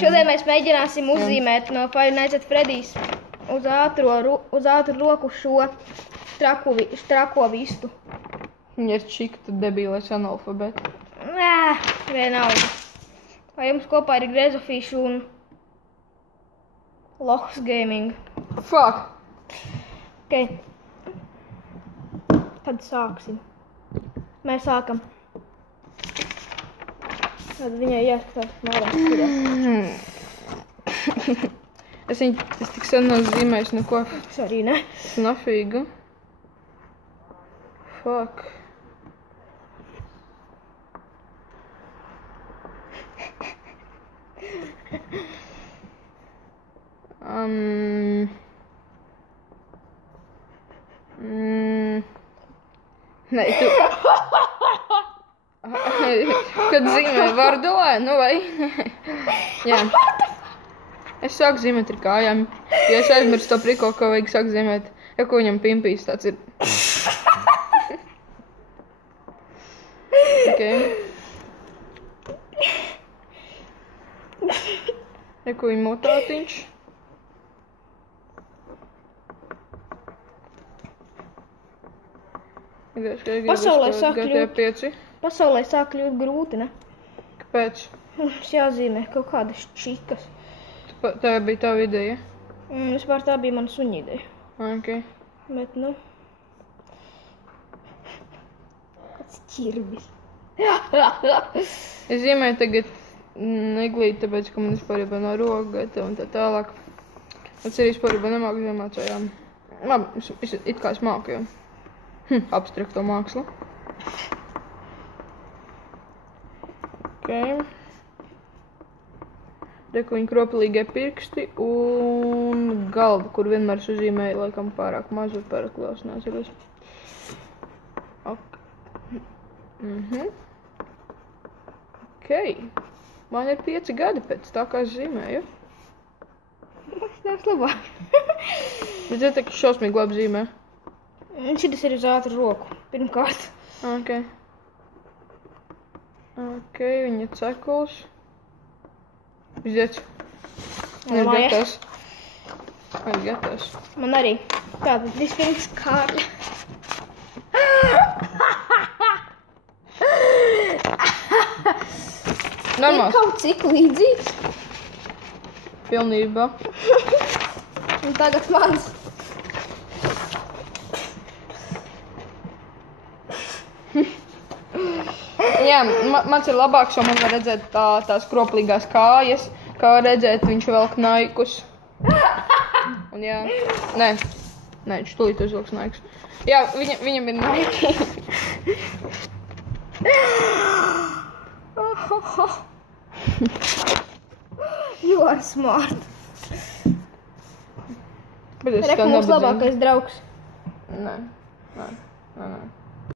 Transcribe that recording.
šodien mēs mēģināsim uzzīmēt no Five Nights at Freddy's uz ātru roku šo trako vistu. Viņa ir čikta debīlais analfabeti. Nē, vienalga. Vai jums kopā ir Grezofīši un Lohs Gaming? Fuck! Ok. Tad sāksim. Mēs sākam. Tad viņai jāskatās mārā. Es tik sen nozīmējuši neko. Es arī ne. Nafīgu. Fuck. Nē, tu... Kad zīmē vardolēnu, vai? Jā. Es sāku zīmēt ar kājām. Ja es aizmirstu to priko, ko vajag sākt zīmēt. Ja ko viņam pimpīs, tāds ir. Okay. Ja ko viņa motātiņš. Pasaulē sāk kļūt grūti, ne? Kāpēc? Mums jāzīmē kaut kādas čikas. Tā bija tava ideja? Vispār tā bija mana suņa ideja. Ok. Bet, nu... Kāds ķirbis. Es zīmēju tagad neglīti, tāpēc, ka man vispārībā nav roga un tā tālāk. Es arī vispārībā nemāku zīmēt šajām. Labi, it kā es māku jau. Abstrakto mākslu. Ok. Reku viņa kropilīgie pirksti un galva, kur vienmēr suzīmēja laikam pārāk mazu, pārāk liels, neatceros. Ok. Ok. Man ir 5 gadi pēc tā, kā es zīmēju. Tas nav labāk. Bet es tā, ka šausmīgi labi zīmē. Šitas ir uz ātru roku, pirmkārt. Ok. Ok, viņa cekuls. Viziet. Man ir gatavs. Man ir gatavs. Man arī. Tātad vispirms Kārļa. Normāls. Ir kaut cik līdzīgs. Pilnībā. Un tagad mans. Jā, mans ir labāks, jo man var redzēt tās kroplīgās kājas, kā var redzēt, viņš velk naikus. Un jā, nē, viņš tūlīt uzvilks naikus. Jā, viņam ir naiki. You are smart. Bet es Rek, tā mūsu nebadzīju. labākais draugs. Nē.